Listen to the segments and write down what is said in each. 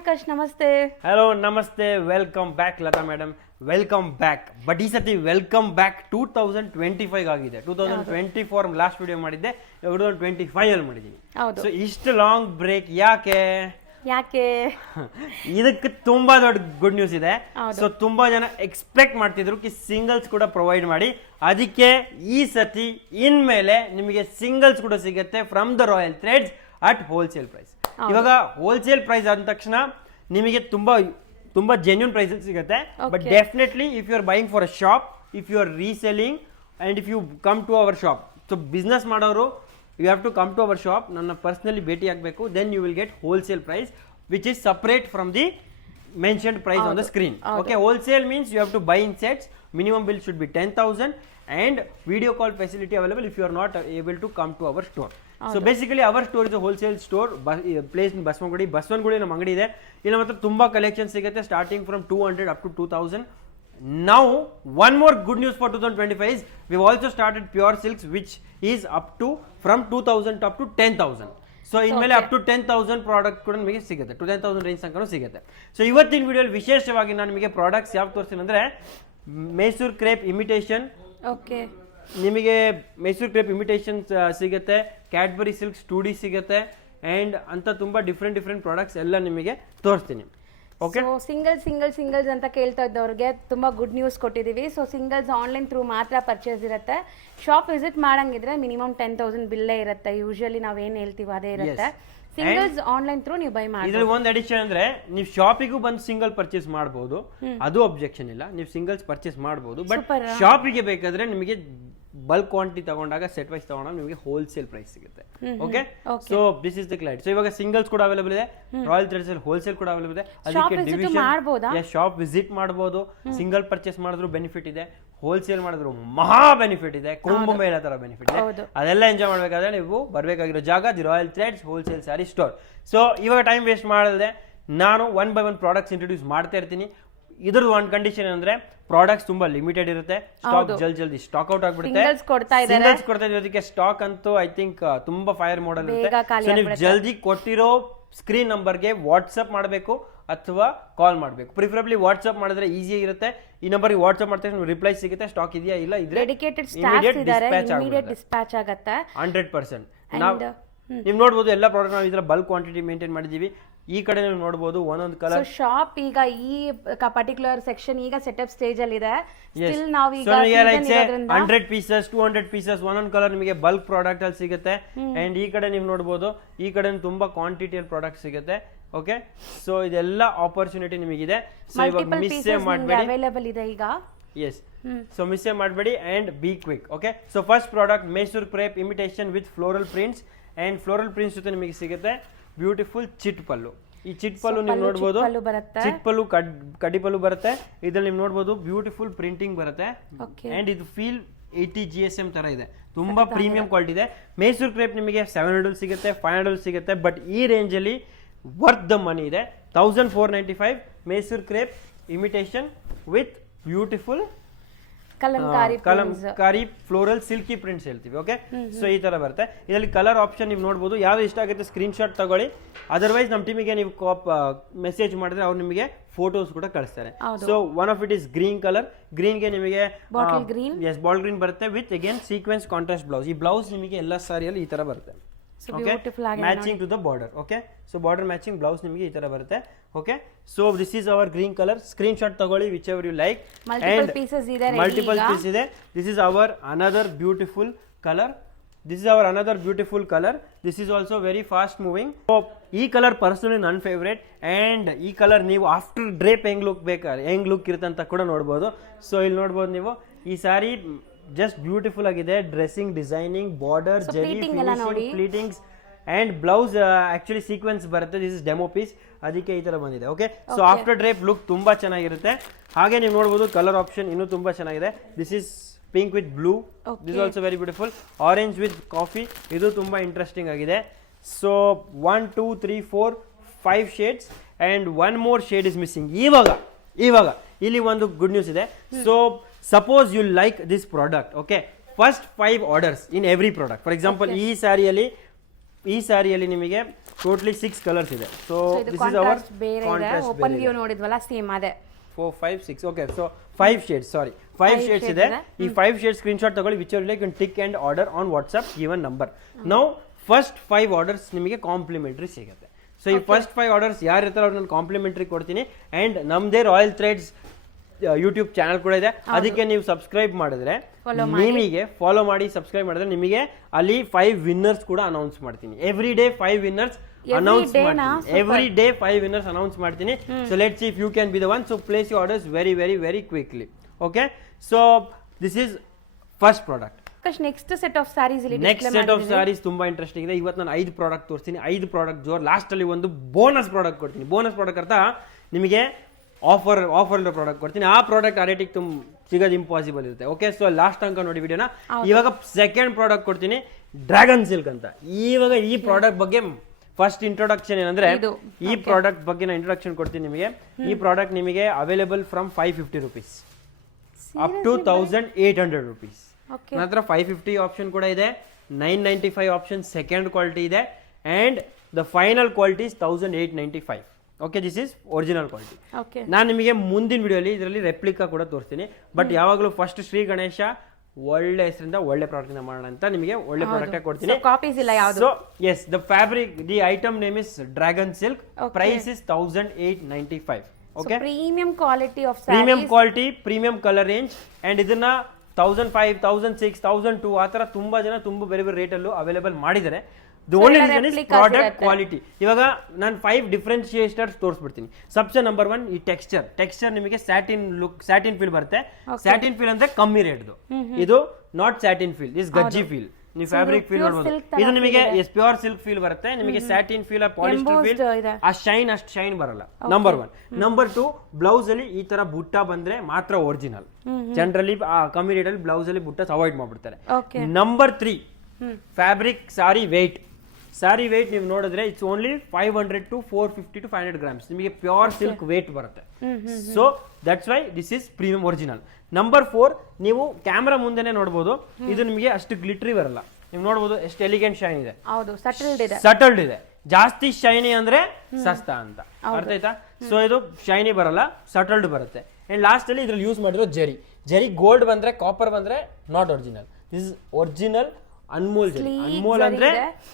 ಆಕಾಶ್, ನಮಸ್ತೆ. ಹಲೋ ನಮಸ್ತೆ, welcome back Latha madam. Welcome back. But ಈ ಸತಿ ವೆಲ್ಕಮ್ ಬ್ಯಾಕ್ 2025 ಆಗಿದೆ. 2024 ಲಾಸ್ಟ್ ವಿಡಿಯೋ ಮಾಡಿದ್ದೆ, 2025 ಅಲ್ಲಿ ಮಾಡಿದ್ದೀನಿ. ಸೊ ಇಷ್ಟು ಲಾಂಗ್ ಬ್ರೇಕ್ ಯಾಕೆ? ಇದಕ್ಕೆ ತುಂಬಾ ದೊಡ್ಡ ಗುಡ್ ನ್ಯೂಸ್ ಇದೆ. ಸೊ ತುಂಬಾ ಜನ ಎಕ್ಸ್ಪೆಕ್ಟ್ ಮಾಡ್ತಿದ್ರು ಕಿ ಸಿಂಗಲ್ಸ್ ಕೂಡ ಪ್ರೊವೈಡ್ ಮಾಡಿ, ಅದಕ್ಕೆ ಈ ಸತಿ ಇನ್ಮೇಲೆ ನಿಮಗೆ ಸಿಂಗಲ್ಸ್ ಕೂಡ ಸಿಗುತ್ತೆ from the Royal Threads at wholesale price. ಇವಾಗ ಹೋಲ್ಸೇಲ್ ಪ್ರೈಸ್ ಆದ ತಕ್ಷಣ ನಿಮಗೆ ತುಂಬಾ ಜೆನ್ಯೂನ್ ಪ್ರೈಸ್ ಸಿಗುತ್ತೆ. But definitely if you are buying for a shop, if you are reselling and if you come to our shop, so business ಮಾಡೋರು you have to come to our shop, ನನ್ನ personally ಭೇಟಿ ಆಗಬೇಕು. Then you will get wholesale price which is separate from the mentioned price on the screen. Okay, wholesale means you have to buy in sets. Minimum bill should be 10,000 and video call facility available if you are not able to come to our store. So basically our store is a wholesale store placed in Baswangudi. Baswangudi ನಮ್ಮ ಅಂಗಡಿ ಇದೆ. ಇಲ್ಲಿ ಮಾತ್ರ ತುಂಬಾ collection ಸಿಗುತ್ತೆ, starting from 200 up to 2000. Now one more good news for 2025 is we've also started pure silks which is up to from 2000 up to 10,000. So ಇನ್ಮೇಲೆ up to 10,000 product ಕೂಡ ನಿಮಗೆ ಸಿಗುತ್ತೆ, 10,000 ರೇಂಜ್ ತನಕ ಸಿಗುತ್ತೆ. ಸೊ ಇವತ್ತಿನ ವಿಡಿಯೋಲಿ ವಿಶೇಷವಾಗಿ ನಾನು ನಿಮಗೆ ಪ್ರಾಡಕ್ಟ್ಸ್ ಯಾವ ತೋರಿಸ್ತೀನಿ ಅಂದರೆ, ಮೈಸೂರು ಕ್ರೇಪ್ ಇಮಿಟೇಷನ್. ಓಕೆ, ನಿಮಗೆ ಮೈಸೂರು ಕ್ರೇಪ್ ಇಮಿಟೇಷನ್ ಸಿಗುತ್ತೆ, ಕ್ಯಾಡ್ಬರಿ ಸಿಲ್ಕ್ಸ್ 2D ಸಿಗುತ್ತೆ, ಆ್ಯಂಡ್ ಅಂತ ತುಂಬ ಡಿಫ್ರೆಂಟ್ ಪ್ರಾಡಕ್ಟ್ಸ್ ಎಲ್ಲ ನಿಮಗೆ ತೋರಿಸ್ತೀನಿ. ಓಕೆ, ಸಿಂಗಲ್ಸ್ ಅಂತ ಕೇಳ್ತಾ ಇದ್ದವ್ರಿಗೆ ತುಂಬಾ ಗುಡ್ ನ್ಯೂಸ್ ಕೊಟ್ಟಿದ್ದೀವಿ. ಸೊ ಸಿಂಗಲ್ಸ್ ಆನ್ಲೈನ್ ಥ್ರೂ ಮಾತ್ರ ಪರ್ಚೇಸ್ ಇರುತ್ತೆ. ಶಾಪ್ ವಿಸಿಟ್ ಮಾಡಂಗಿದ್ರೆ ಮಿನಿಮಮ್ 10,000 ಬಿಲ್ಲೇ ಇರುತ್ತೆ. ಯೂಶಲಿ ನಾವೇನು ಹೇಳ್ತೀವಿ ಅದೇ ಇರುತ್ತೆ. ಸಿಂಗಲ್ಸ್ ಆನ್ಲೈನ್ ಥ್ರೂ ನೀವು ಬೈ ಮಾಡಿ. ಇದ್ರಲ್ಲಿ ಒಂದು ಅಡಿಷನ್ ಅಂದ್ರೆ ನೀವು ಶಾಪಿಗೂ ಬಂದು ಸಿಂಗಲ್ ಪರ್ಚೇಸ್ ಮಾಡಬಹುದು, ಅದು ಅಬ್ಜೆಕ್ಷನ್ ಇಲ್ಲ. ನೀವು ಸಿಂಗಲ್ಸ್ ಪರ್ಚೇಸ್ ಮಾಡಬಹುದು. ಬಟ್ ಶಾಪಿಗೆ ಬೇಕಾದ್ರೆ ನಿಮಗೆ ಬಲ್ಕ್ ಕ್ವಾಂಟಿಟಿ ತಗೊಂಡಾಗ ಸೆಟ್ ವೈಸ್ ತಗೊಂಡಾಗ ನಿಮಗೆ ಹೋಲ್ಸೇಲ್ ಪ್ರೈಸ್ ಸಿಗುತ್ತೆ. Okay, so this is the client. So ಇವಾಗ ಸಿಂಗಲ್ಸ್ ಕೂಡ ಅವೈಲೇಬಲ್ ಇದೆ, ರಾಯಲ್ ಥ್ರೆಡ್ಸ್ ಅಲ್ಲಿ ಹೋಲ್ಸೇಲ್ ಕೂಡ ಅವೈಲೇಬಲ್ ಇದೆ. ಅದಕ್ಕೆ ಡಿವಿಷನ್ ಶಾಪ್ ವಿಸಿಟ್ ಮಾಡಬಹುದು. ಸಿಂಗಲ್ ಪರ್ಚೇಸ್ ಮಾಡಿದ್ರು ಬೆನಿಫಿಟ್ ಇದೆ, ಹೋಲ್ಸೇಲ್ ಮಾಡಿದ್ರು ಮಹಾ ಬೆನಿಫಿಟ್ ಇದೆ, ಕುಂಭಮೇಳ ತರ ಬೆನಿಫಿಟ್ ಇದೆ. ಅದೆಲ್ಲ ಎಂಜಾಯ್ ಮಾಡಬೇಕಾದ್ರೆ ನೀವು ಬರಬೇಕಾಗಿರೋ ಜಾಗ the Royal Threads wholesale sari store. So ಇವಾಗ ಟೈಮ್ ವೇಸ್ಟ್ ಮಾಡದೆ ನಾನು one by one products introduce ಮಾಡ್ತಾ ಇರ್ತೀನಿ. ಇದ್ರದ್ದು ಒಂದು ಕಂಡೀಷನ್ ಅಂದ್ರೆ ಪ್ರಾಡಕ್ಟ್ಸ್ ತುಂಬಾ ಲಿಮಿಟೆಡ್ ಇರುತ್ತೆ, ಸ್ಟಾಕ್ ಜಲ್ದಿ ಸ್ಟಾಕ್ ಔಟ್ ಆಗ್ಬಿಡುತ್ತೆ. ಸಿಂಗಲ್ಸ್ ಕೊಡ್ತಾ ಇದ್ದಾರೆ, ಅದಕ್ಕೆ ಸ್ಟಾಕ್ ಅಂತೂ ಐ ಥಿಂಕ್ ತುಂಬಾ ಫೈರ್ ಮಾಡಲ್ ಇರುತ್ತೆ. ಸೊ ನೀವು ಜಲ್ದಿ ಕೊಟ್ಟಿರೋ ಸ್ಕ್ರೀನ್ ನಂಬರ್ಗೆ ವಾಟ್ಸ್ಆಪ್ ಮಾಡಬೇಕು ಅಥವಾ ಕಾಲ್ ಮಾಡಬೇಕು. ಪ್ರಿಫರಬ್ಲಿ ವಾಟ್ಸ್ಆಪ್ ಮಾಡಿದ್ರೆ ಈಸಿ ಇರುತ್ತೆ. ಈ ನಂಬರ್ಗೆ ವಾಟ್ಸ್ಆಪ್ ಮಾಡ್ತಾರೆ, ರಿಪ್ಲೈ ಸಿಗುತ್ತೆ, ಸ್ಟಾಕ್ ಇದೆಯಾ ಇಲ್ಲ ಇದ್ರೆ ಇಮಿಡಿಯೇಟ್ ಡಿಸ್ಪ್ಯಾಚ್ ಆಗುತ್ತೆ 100%. ನೀವು ನೋಡಬಹುದು ಎಲ್ಲ ಪ್ರಾಡಕ್ಟ್ ನಾವು ಇದರ ಬಲ್ಕ್ ಕ್ವಾಂಟಿಟಿ ಮೇಂಟೈನ್ ಮಾಡಿದೀವಿ. ಈ ಕಡೆ ನೀವು ನೋಡಬಹುದು ಒಂದೊಂದು ಕಲರ್. ಶಾಪ್ ಈಗ ಈ ಪರ್ಟಿಕ್ಯುಲರ್ ಸೆಕ್ಷನ್ ಈಗ ಸೆಟಪ್ ಸ್ಟೇಜ್ ಅಲ್ಲಿ ಇದೆ. ಸ್ಟಿಲ್ ನಾವು ಈಗ 100 ಪೀಸಸ್ 200 ಪೀಸಸ್ ಒಂದೊಂದು ಕಲರ್ ನಿಮಗೆ ಬಲ್ಕ್ ಪ್ರಾಡಕ್ಟ್ ಅಲ್ಲಿ ಸಿಗುತ್ತೆ. ಅಂಡ್ ಈ ಕಡೆ ನೀವು ನೋಡಬಹುದು, ಈ ಕಡೆ ತುಂಬಾ ಕ್ವಾಂಟಿಟಿಯ ಪ್ರಾಡಕ್ಟ್ ಸಿಗುತ್ತೆ. ಓಕೆ, ಸೊ ಇದೆಲ್ಲ ಆಪರ್ಚುನಿಟಿ ನಿಮಗಿದೆ. ಸೊ ಇವಾಗ ಮಿಸ್ ಮಾಡಬೇಡಿ, ಅವೈಲೇಬಲ್ ಇದೆ ಈಗ. ಎಸ್, ಸೊ ಮಿಸ್ ಮಾಡಬೇಡಿ and B quick. Okay, so first product Mysuru crepe imitation with floral prints. And floral prints ಜೊತೆ ನಿಮಗೆ ಸಿಗುತ್ತೆ ಬ್ಯೂಟಿಫುಲ್ ಚಿಟ್ ಪಲ್ಲು. ಈ ಚಿಟ್ ಪಲ್ಲು ನೀವು ನೋಡಬಹುದು, ಚಿಟ್ ಪಲ್ಲು ಕಡಿ ಪಲ್ಲು ಬರುತ್ತೆ. ಇದ್ರಲ್ಲಿ ನೀವು ನೋಡಬಹುದು ಬ್ಯೂಟಿಫುಲ್ ಪ್ರಿಂಟಿಂಗ್ ಬರುತ್ತೆ. ಅಂಡ್ ಇದು ಫೀಲ್ 80 GSM ತರ ಇದೆ, ತುಂಬಾ ಪ್ರೀಮಿಯಂ ಕ್ವಾಲಿಟಿ ಇದೆ. ಮೈಸೂರು ಕ್ರೇಪ್ ನಿಮಗೆ 700 ಸಿಗುತ್ತೆ, 500 ಸಿಗುತ್ತೆ. ಬಟ್ ಈ ರೇಂಜ್ ಅಲ್ಲಿ ವರ್ತ್ ದ ಮನಿ ಇದೆ. 1495 Mysuru crepe imitation with beautiful Kalamkari floral silky prints ಹೇಳ್ತೀವಿ. ಓಕೆ, ಸೊ ಈ ತರ ಬರುತ್ತೆ. ಇದರಲ್ಲಿ ಕಲರ್ ಆಪ್ಷನ್ ನೀವು ನೋಡಬಹುದು. ಯಾವ್ದು ಇಷ್ಟ ಆಗುತ್ತೆ ಸ್ಕ್ರೀನ್ ಶಾಟ್ ತಗೊಳ್ಳಿ. ಅದರ್ವೈಸ್ ನಮ್ಮ ಟೀಮಿಗೆ ನೀವು ಮೆಸೇಜ್ ಮಾಡಿದ್ರೆ ಅವ್ರು ನಿಮಗೆ ಫೋಟೋಸ್ ಕೂಡ ಕಳಿಸ್ತಾರೆ. So one of it is green colour. ಗ್ರೀನ್ಗೆ ನಿಮಗೆ ಬಾಟಲ್ ಗ್ರೀನ್ ಬರುತ್ತೆ with again sequence contrast blouse. ಈ ಬ್ಲೌಸ್ ನಿಮಗೆ ಎಲ್ಲ ಸಾರಿಯಲ್ಲಿ ಈ ತರ ಬರುತ್ತೆ. Matching to the border. Okay, so border matching blouse ನಿಮಗೆ ಈ ತರ ಬರುತ್ತೆ. Okay, so this is our green colour. Screenshot ತಗೊಳ್ಳಿ whichever you like. Multiple piece ಇದೆ. This is our another beautiful colour. This is also very fast moving. So ಈ colour personally ನನ್ನ favourite. And ಈ colour ನೀವು after drape ಹೆಂಗ್ look ಇರುತ್ತೆ ಅಂತ ಕೂಡ ನೋಡ್ಬೋದು. ಸೊ ಇಲ್ಲಿ ನೋಡ್ಬೋದು ನೀವು ಈ ಸಾರಿ ಜಸ್ಟ್ ಬ್ಯೂಟಿಫುಲ್ ಆಗಿದೆ. ಡ್ರೆಸ್ಸಿಂಗ್, ಡಿಸೈನಿಂಗ್, ಬಾರ್ಡರ್, ಜರಿ, ಪ್ಲೀಟಿಂಗ್ಸ್ ಅಂಡ್ ಬ್ಲೌಸ್ ಆಕ್ಚುಲಿ ಸೀಕ್ವೆನ್ಸ್ ಬರುತ್ತೆ. ದಿಸ್ ಇಸ್ ಡೆಮೋ ಪೀಸ್, ಅದಕ್ಕೆ ಈ ತರ ಬಂದಿದೆ. Okay, so after drape look ತುಂಬಾ ಚೆನ್ನಾಗಿರುತ್ತೆ. ಹಾಗೆ ನೀವು ನೋಡಬಹುದು ಕಲರ್ ಆಪ್ಷನ್ ಇನ್ನೂ ತುಂಬಾ ಚೆನ್ನಾಗಿದೆ. This is pink with blue. This also very beautiful. Orange with coffee, ಇದು ತುಂಬಾ ಇಂಟ್ರೆಸ್ಟಿಂಗ್ ಆಗಿದೆ. So 1 2 3 4 5 shades and one more shade is missing. ಇವಾಗ ಇಲ್ಲಿ ಒಂದು ಗುಡ್ ನ್ಯೂಸ್ ಇದೆ. So suppose you like this product, okay, first 5 orders in every product. For example ಈ ಸ್ಯಾರಿಯಲ್ಲಿ ನಿಮಗೆ ಟೋಟಲಿ 6 ಕಲರ್ಸ್ ಇದೆ. ಸೊ ಇದು ದಿಸ್ ಇಸ್ ಅವರ್ ಕಾಂಟ್ರಾಸ್ಟ್ ಬೇರೆ ಇದೆ, ಓಪನ್ ವ್ಯೂ ನೋಡಿದ್ವಲ್ಲ ಸೇಮ್ ಅದೇ 4 5 6 okay. So 5 shades, sorry 5 shades ಇದೆ. ಈ 5 ಶೇಡ್ ಸ್ಕ್ರೀನ್ಶಾಟ್ ತಗೊಳ್ಳಿ, which you like tick and order on WhatsApp given number. Now first 5 orders ನಿಮಗೆ ಕಾಂಪ್ಲಿಮೆಂಟರಿ ಸಿಗುತ್ತೆ. ಸೊ ಈ ಫಸ್ಟ್ 5 ಆರ್ಡರ್ಸ್ ಯಾರು ಇರ್ತಾರೆ ಅವ್ರು ನಾನು ಕಾಂಪ್ಲಿಮೆಂಟರಿ ಕೊಡ್ತೀನಿ. ಅಂಡ್ ನಮ್ದೇ ರಾಯಲ್ ಥ್ರೆಡ್ಸ್ ಯೂಟ್ಯೂಬ್ ಚಾನಲ್ ಕೂಡ ಇದೆ, ಅದಕ್ಕೆ ನೀವು ಸಬ್ಸ್ಕ್ರೈಬ್ ಮಾಡಿದ್ರೆ ನಿಮಗೆ ಫಾಲೋ ಮಾಡಿ ಸಬ್ಸ್ಕ್ರೈಬ್ ಮಾಡಿದ್ರೆ ನಿಮಗೆ ಅಲ್ಲಿ 5 ವಿನ್ನರ್ಸ್ ಕೂಡ ಅನೌನ್ಸ್ ಮಾಡ್ತೀನಿ. ಎವ್ರಿ ಡೇ 5 ವಿನ್ನರ್ಸ್ ಅನೌನ್ಸ್ ಮಾಡ್ತೀನಿ. ಎವ್ರಿ ಡೇ 5 ವಿನ್ನರ್ಸ್ ಅನೌನ್ಸ್ ಮಾಡ್ತೀನಿ. So let's see if you can be the one. So place you orders very very very quickly. Okay, so this is first product. Next set of saris ಇಲ್ಲಿ next set of saris ತುಂಬಾ interesting ಇದೆ. ಇವತ್ತು ನಾನು 5 product ತೋರಿಸ್ತೀನಿ. 5 product ಜೋರ್ last ಅಲ್ಲಿ ಒಂದು bonus product ಕೊಡ್ತೀನಿ. ಬೋನಸ್ ಪ್ರಾಡಕ್ಟ್ ಅರ್ಥ ನಿಮಗೆ ಆಫರ್ ಪ್ರಾಡಕ್ಟ್ ಕೊಡ್ತೀನಿ. ಆ ಪ್ರಾಡಕ್ಟ್ ಆ ರೇಟಿಗೆ ಸಿಗೋದು ಇಂಪಾಸಿಬಲ್ ಇರುತ್ತೆ. ಓಕೆ, ಸೊ ಲಾಸ್ಟ್ ತನಕ ನೋಡಿ ವಿಡಿಯೋನ. ಇವಾಗ ಸೆಕೆಂಡ್ ಪ್ರಾಡಕ್ಟ್ ಕೊಡ್ತೀನಿ, ಡ್ರ್ಯಾಗನ್ ಸಿಲ್ಕ್ ಅಂತ. ಇವಾಗ ಈ ಪ್ರಾಡಕ್ಟ್ ಬಗ್ಗೆ ಫಸ್ಟ್ ಇಂಟ್ರೊಡಕ್ಷನ್ ಏನಂದ್ರೆ, ಈ ಪ್ರಾಡಕ್ಟ್ ಬಗ್ಗೆ ನಾನು ಇಂಟ್ರೊಡಕ್ಷನ್ ಕೊಡ್ತೀನಿ ನಿಮಗೆ. ಈ ಪ್ರಾಡಕ್ಟ್ ನಿಮಗೆ available from 550 rupees up to 1800 rupees. ನಂತರ 550 ಆಪ್ಷನ್ ಕೂಡ ಇದೆ, 995 ಆಪ್ಷನ್ ಸೆಕೆಂಡ್ ಕ್ವಾಲಿಟಿ ಇದೆ, and the final quality is 1895. Okay, this is original quality. ನಾನು ನಿಮಗೆ ಮುಂದಿನ ವಿಡಿಯೋಲಿ ಇದರಲ್ಲಿ ರೆಪ್ಲಿಕಾ ಕೂಡ ತೋರಿಸ್ತೀನಿ. ಬಟ್ ಯಾವಾಗಲೂ ಫಸ್ಟ್ ಶ್ರೀ ಗಣೇಶ ಒಳ್ಳೆ ಹೆಸರಿಂದ ಒಳ್ಳೆ ಪ್ರಾಡಕ್ಟ್ ಮಾಡೋಣ ಅಂತ ನಿಮಗೆ ಒಳ್ಳೆ ಪ್ರಾಡಕ್ಟ್ ಕೊಡ್ತೀನಿ. So yes, the fabric, the item name is dragon silk. Price is 1895. Okay, premium quality of premium quality, premium colour range. And ಇದನ್ನ 1005, 1006, 1002 ಆ ತರ ತುಂಬಾ ಜನ ತುಂಬಾ ಬೇರೆ ಬೇರೆ ರೇಟ್ ಅಲ್ಲೂ ಅವೈಲೇಬಲ್ ಮಾಡಿದ್ದಾರೆ. The only reason is product quality. ಇವಾಗ ನಾನು 5 ಡಿಫ್ರೆನ್ಶಿಯೇಟರ್ಸ್ ತೋರಿಸ್ಬಿಡ್ತೀನಿ. ಸಬ್ಸೆ ನಂಬರ್ 1 ಈ ಟೆಕ್ಸ್ಚರ್ ನಿಮಗೆ ಸ್ಯಾಟಿನ್ ಲುಕ್, ಸ್ಯಾಟಿನ್ ಫೀಲ್ ಬರುತ್ತೆ. ಸ್ಯಾಟಿನ್ ಫೀಲ್ ಅಂದ್ರೆ ಕಮ್ಮಿ ರೇಟ್ದು. ಇದು ನಾಟ್ ಸ್ಯಾಟಿನ್ ಫೀಲ್, ಇಸ್ ಗಜ್ಜಿ ಫೀಲ್. ನೀವು ಫ್ಯಾಬ್ರಿಕ್ ಫೀಲ್ ನೋಡಬಹುದು. ಇದು ನಿಮಗೆ ಪ್ಯೂರ್ ಸಿಲ್ಕ್ ಫೀಲ್ ಬರುತ್ತೆ. ನಿಮಗೆ ಸ್ಯಾಟಿನ್ ಫೀಲ್, ಪಾಲಿಸ್ಟರ್ ಫೀಲ್, ಆ ಶೈನ್ ಅಷ್ಟು ಶೈನ್ ಬರಲ್ಲ. ನಂಬರ್ 1. ನಂಬರ್ 2, ಬ್ಲೌಸ್ ಅಲ್ಲಿ ಈ ತರ ಬುಟ್ಟ ಬಂದ್ರೆ ಮಾತ್ರ ಒರಿಜಿನಲ್. ಜನರಲಿ ಕಮ್ಮಿ ರೇಟ್ ಅಲ್ಲಿ ಬ್ಲೌಸ್ ಅಲ್ಲಿ ಬುಟ್ಟ ಅವಾಯ್ಡ್ ಮಾಡ್ಬಿಡ್ತಾರೆ. ನಂಬರ್ 3, ಫ್ಯಾಬ್ರಿಕ್ ಸಾರಿ ವೇಟ್ ನೀವು ನೋಡಿದ್ರೆ it's only 500 to 450 to 500 grams. ನಿಮಗೆ ಪ್ಯೂರ್ ಸಿಲ್ಕ್ ವೇಟ್ ಬರುತ್ತೆ. So that's why this is premium original. Number 4, ನೀವು ಕ್ಯಾಮ್ರಾ ಮುಂದೆನೆ ನೋಡಬಹುದು. ಇದು ನಿಮಗೆ ಅಷ್ಟು ಗ್ಲಿಟ್ರಿ ಬರಲ್ಲ. ನೀವು ನೋಡಬಹುದು ಎಷ್ಟು ಎಲಿಗೆಂಟ್ ಶೈನ್ ಇದೆ. ಸಟಲ್ಡ್ ಇದೆ. ಜಾಸ್ತಿ ಶೈನಿ ಅಂದ್ರೆ ಸಸ್ತಾ ಅಂತ ಅರ್ಥ ಆಯ್ತಾ? ಸೊ ಇದು ಶೈನಿ ಬರಲ್ಲ, ಸಟಲ್ಡ್ ಬರುತ್ತೆ. ಅಂಡ್ ಲಾಸ್ಟ್ ಅಲ್ಲಿ ಇದ್ರಲ್ಲಿ ಯೂಸ್ ಮಾಡಿರೋ ಜರಿ ಗೋಲ್ಡ್ ಬಂದ್ರೆ, ಕಾಪರ್ ಬಂದ್ರೆ not original. This is original Anmol ಜರಿ.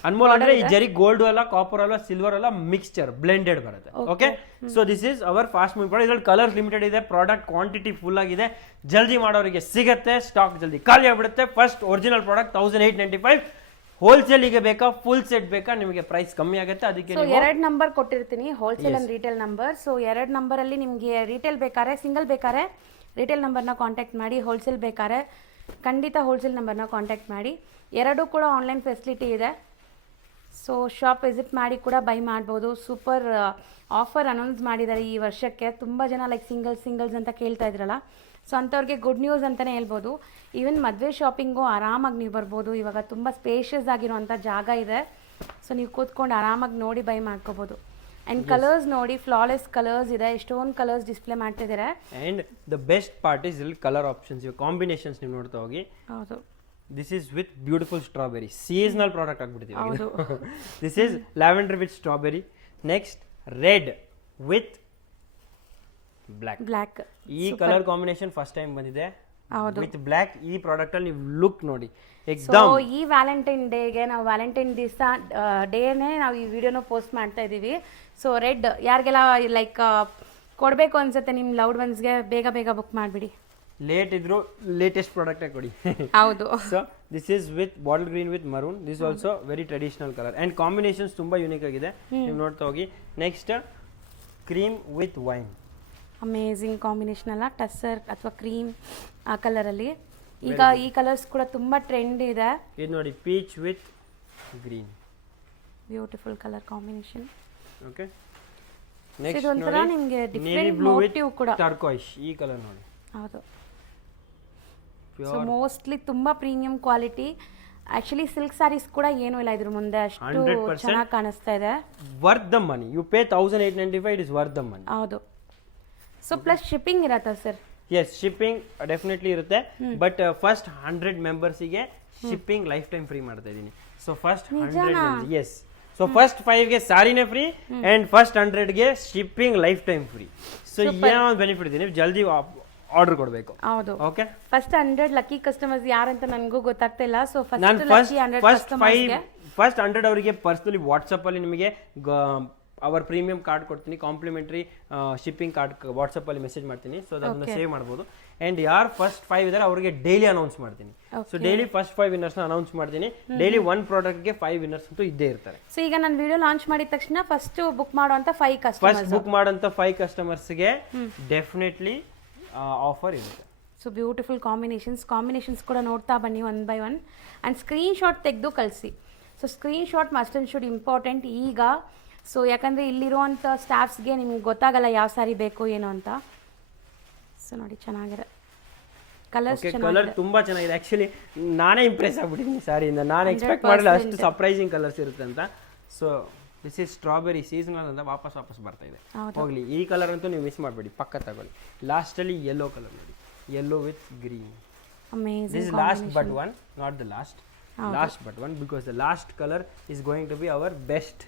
ಅನ್ಮೋಲ್ ಅಂದ್ರೆ ಈ ಜರಿ ಗೋಲ್ಡ್ ಅಲ್ಲ, ಕಾಪರ್ ಅಲ್ಲ, ಸಿಲ್ವರ್ ಅಲ್ಲ, ಮಿಕ್ಸ್ಚರ್ ಬ್ಲೆಂಡೆಡ್ ಬರುತ್ತೆ. Okay, so this is hour fast moving product. ಇದ್ರಲ್ಲಿ ಕಲರ್ಸ್ ಲಿಮಿಟೆಡ್ ಇದೆ, ಪ್ರಾಡಕ್ಟ್ ಕ್ವಾಂಟಿಟಿ ಫುಲ್ ಆಗಿದೆ. ಜಲ್ದಿ ಮಾಡೋರಿಗೆ ಸಿಗುತ್ತೆ, ಸ್ಟಾಕ್ ಜಲ್ದಿ ಖಾಲಿ ಆಗ್ಬಿಡುತ್ತೆ. First original product 1895. ಹೋಲ್ಸೇಲಿಗೆ ಬೇಕಾ, ಫುಲ್ ಸೆಟ್ ಬೇಕಾ, ನಿಮಗೆ ಪ್ರೈಸ್ ಕಮ್ಮಿ ಆಗುತ್ತೆ. ಅದಕ್ಕೆ 2 ನಂಬರ್ ಕೊಟ್ಟಿರ್ತೀನಿ, wholesale and retail number. So 2 number ಅಲ್ಲಿ ನಿಮಗೆ ರಿಟೇಲ್ ಬೇಕಾದ್ರೆ, ಸಿಂಗಲ್ ಬೇಕಾದ್ರೆ ರಿಟೇಲ್ ನಂಬರ್ನ ಕಾಂಟ್ಯಾಕ್ಟ್ ಮಾಡಿ. ಹೋಲ್ಸೇಲ್ ಬೇಕಾದ್ರೆ ಖಂಡಿತ ಹೋಲ್ಸೇಲ್ ನಂಬರ್ನ ಕಾಂಟ್ಯಾಕ್ಟ್ ಮಾಡಿ. 2 ಕೂಡ ಆನ್ಲೈನ್ ಫೆಸಿಲಿಟಿ ಇದೆ. ಸೊ ಶಾಪ್ ವಿಸಿಟ್ ಮಾಡಿ ಕೂಡ ಬೈ ಮಾಡ್ಬೋದು. ಸೂಪರ್ ಆಫರ್ ಅನೌನ್ಸ್ ಮಾಡಿದ್ದಾರೆ ಈ ವರ್ಷಕ್ಕೆ. ತುಂಬ ಜನ ಲೈಕ್ ಸಿಂಗಲ್ಸ್ ಅಂತ ಕೇಳ್ತಾ ಇದ್ರಲ್ಲ, ಸೊ ಅಂಥವ್ರಿಗೆ ಗುಡ್ ನ್ಯೂಸ್ ಅಂತಲೇ ಹೇಳ್ಬೋದು. ಈವನ್ ಮದುವೆ ಶಾಪಿಂಗು ಆರಾಮಾಗಿ ನೀವು ಬರ್ಬೋದು. ಇವಾಗ ತುಂಬ ಸ್ಪೇಷಿಯಸ್ ಆಗಿರುವಂಥ ಜಾಗ ಇದೆ. ಸೊ ನೀವು ಕೂತ್ಕೊಂಡು ಆರಾಮಾಗಿ ನೋಡಿ ಬೈ ಮಾಡ್ಕೋಬೋದು. ಅಂಡ್ ಕಲರ್ಸ್ ನೋಡಿ, ಫ್ಲಾಲೆಸ್ ಕಲರ್ಸ್ ಇದೆ, ಎಷ್ಟೊಂದು ಕಲರ್ಸ್ ಡಿಸ್ಪ್ಲೇ ಮಾಡ್ತಿದ್ದಾರೆ. And the best part is ಇಲ್ಲಿ ಕಲರ್ ಆಪ್ಷನ್ಸ್, ಕಾಂಬಿನೇಷನ್ಸ್ ನೀವು ನೋಡ್ತಾ ಹೋಗಿ. ಹೌದು, this is with beautiful strawberry, seasonal product ಆಗ್ಬಿಡ್ತೀವಿ. This is lavender with strawberry. Next red with black. ಈ ಕಲರ್ ಕಾಂಬಿನೇಷನ್ ಫಸ್ಟ್ ಟೈಮ್ ಬಂದಿದೆ ವಿತ್ ಬ್ಲ್ಯಾಕ್. ಈ ಪ್ರಾಡಕ್ಟ್ ಅಲ್ಲಿ ನೀವು ಲುಕ್ ನೋಡಿ ಎಕ್ದಮ್. ಈ ವ್ಯಾಲೆಂಟೈನ್ ಡೇಗೆ ನಾವು ವ್ಯಾಲೆಂಟೈನ್ ದಿವಸ ಡೇನೇ ನಾವು ಈ ವಿಡಿಯೋನ ಪೋಸ್ಟ್ ಮಾಡ್ತಾ ಇದ್ದೀವಿ. ಸೊ ರೆಡ್ ಯಾರಿಗೆಲ್ಲ ಲೈಕ್ ಕೊಡಬೇಕು ಅನ್ಸುತ್ತೆ ನಿಮ್ಮ ಲವ್ಡ್ ಒನ್ಸ್ಗೆ, ಬೇಗ ಬುಕ್ ಮಾಡಿಬಿಡಿ. ಲೇಟ್ ಇದ್ರು ಲೇಟೆಸ್ಟ್ ಪ್ರಾಡಕ್ಟ್ ಕೊಡಿ. ಹೌದು. So this is with bottle green with maroon. This also very traditional colour and combinations ತುಂಬಾ ಯೂನಿಕ್ ಆಗಿದೆ. ನೀವು ನೋಡ್ತಾ ಹೋಗಿ. Next cream with wine. Amazing combination ಅಲ್ಲ, ಟಸ್ಸರ್ ಅಥವಾ ಕ್ರೀಮ್ ಆ ಕಲರಲ್ಲಿ. ಈಗ ಈ ಕಲರ್ಸ್ ಕೂಡ ತುಂಬಾ ಟ್ರೆಂಡ್ ಇದೆ. ಇದು ನೋಡಿ, peach with green, beautiful colour combination. Okay, next ಇದು ಒಂಥರ ನಿಮಗೆ ಡಿಫರೆಂಟ್ ಮೋಟಿವ್ ಕೂಡ, ಟರ್ಕೋಯಿಶ್. ಈ ಕಲರ್ ನೋಡಿ. ಹೌದು. ಸೊ ಮೋಸ್ಟ್ಲಿ ತುಂಬಾ premium quality. Actually silk saris ಕೂಡ ಏನೂ ಇಲ್ಲ ಇದ್ರ ಮುಂದೆ, ಅಷ್ಟು ಚೆನ್ನಾಗಿ ಕಾಣಿಸ್ತಾ ಇದೆ. Worth the money. You pay 1895, it is worth the money. ಹೌದು. ಸೊ ಪ್ಲಸ್ ಶಿಪ್ಪಿಂಗ್ ಇರತ್ತಾ ಸರ್? ಎಸ್, ಶಿಪ್ಪಿಂಗ್ ಡೆಫಿನೆಟ್ಲಿ ಇರುತ್ತೆ. ಬಟ್ ಫಸ್ಟ್ 100 ಮೆಂಬರ್ಸಿಗೆ ಶಿಪ್ಪಿಂಗ್ ಲೈಫ್ ಟೈಮ್ ಫ್ರೀ ಮಾಡ್ತಾ ಇದ್ದೀನಿ. So first 100, yes. So first 5ಗೆ ಸಾರಿನೇ ಫ್ರೀ ಅಂಡ್ ಫಸ್ಟ್ 100ಗೆ shipping lifetime free. So ಏನೋ ಒಂದು ಬೆನಿಫಿಟ್ ಇದೆ, ನೀವು ಜಲ್ದಿ ಆರ್ಡರ್ ಕೊಡಬೇಕು. ಹೌದು, ಓಕೆ. ಫಸ್ಟ್ 100 ಲಕ್ಕಿ ಕಸ್ಟಮರ್ಸ್ ಯಾರಂತ ನನಗೂ ಗೊತ್ತಾಗ್ತಾ ಇಲ್ಲ. ಸೊ ನಾನು ಫಸ್ಟ್ 100 ಅವರಿಗೆ ಪರ್ಸನಲಿ ವಾಟ್ಸಪ್ ಅಲ್ಲಿ ನಿಮಗೆ ಅವರ್ ಪ್ರೀಮಿಯಂ ಕಾರ್ಡ್ ಕೊಡ್ತೀನಿ, ಕಾಂಪ್ಲಿಮೆಂಟರಿ ಶಿಪ್ಪಿಂಗ್ ಕಾರ್ಡ್ ವಾಟ್ಸಪ್ ಅಲ್ಲಿ ಮೆಸೇಜ್ ಮಾಡ್ತೀನಿ. ಸೊ ಅದನ್ನ ಸೇವ್ ಮಾಡ್ಬೋದು. ಅಂಡ್ ಯಾರು ಫಸ್ಟ್ 5 ಇದಾರೆ ಅವರಿಗೆ ಡೈಲಿ ಅನೌನ್ಸ್ ಮಾಡ್ತೀನಿ. So daily first 5 winners announce ಮಾಡ್ತೀನಿ. ಡೈಲಿ 1 ಪ್ರಾಡಕ್ಟ್ಗೆ 5 ವಿನ್ನರ್ಸ್ ಅಂತೂ ಇದ್ದೇ ಇರ್ತಾರೆ. ಸೊ ಈಗ ನಾನು ವಿಡಿಯೋ ಲಾಂಚ್ ಮಾಡಿದ ತಕ್ಷಣ ಫಸ್ಟ್ ಬುಕ್ ಮಾಡುವಂತ 5 ಕಸ್ಟಮರ್ಸ್, ಫಸ್ಟ್ ಬುಕ್ ಮಾಡೋಂಥ 5 ಕಸ್ಟಮರ್ಸ್ಗೆ ಡೆಫಿನೆಟ್ಲಿ ಆಫರ್ ಇರುತ್ತೆ. ಸೊ ಬ್ಯೂಟಿಫುಲ್ ಕಾಂಬಿನೇಷನ್ಸ್ ಕೂಡ ನೋಡ್ತಾ ಬನ್ನಿ one by one. And screen shot ತೆಗೆದು ಕಳಿಸಿ. So screen shot must and should important ಈಗ. ಸೊ ಯಾಕಂದರೆ ಇಲ್ಲಿರುವಂಥ ಸ್ಟಾಫ್ಸ್ಗೆ ನಿಮ್ಗೆ ಗೊತ್ತಾಗಲ್ಲ ಯಾವ ಸಾರಿ ಬೇಕು ಏನು ಅಂತ. ಸೊ ನೋಡಿ ಚೆನ್ನಾಗಿದೆ, ಕಲರ್ ತುಂಬಾ ಚೆನ್ನಾಗಿದೆ. ಆಕ್ಚುಲಿ ನಾನೇ ಇಂಪ್ರೆಸ್ ಆಗ್ಬಿಟ್ಟಿದ್ದೀನಿ ಸಾರಿಯಿಂದ. ನಾನು ಎಕ್ಸ್ಪೆಕ್ಟ್ ಮಾಡಿಲ್ಲ ಅಷ್ಟು ಸರ್ಪ್ರೈಸಿಂಗ್ ಕಲರ್ಸ್ ಇರುತ್ತೆ ಅಂತ. So this is strawberry seasonal ಅಂತ ವಾಪಸ್ ಬರ್ತಾ ಇದೆ. ಹೋಗ್ಲಿ, ಈ ಕಲರ್ ಅಂತೂ ನೀವು ಮಿಸ್ ಮಾಡಬೇಡಿ, ಪಕ್ಕ ತಗೊಳ್ಳಿ. ಲಾಸ್ಟಲ್ಲಿ ಯೆಲ್ಲೋ ಕಲರ್ ನೋಡಿ, yellow with green. Amazing. This last but one, not the last, last but one, because the last colour is going to be our best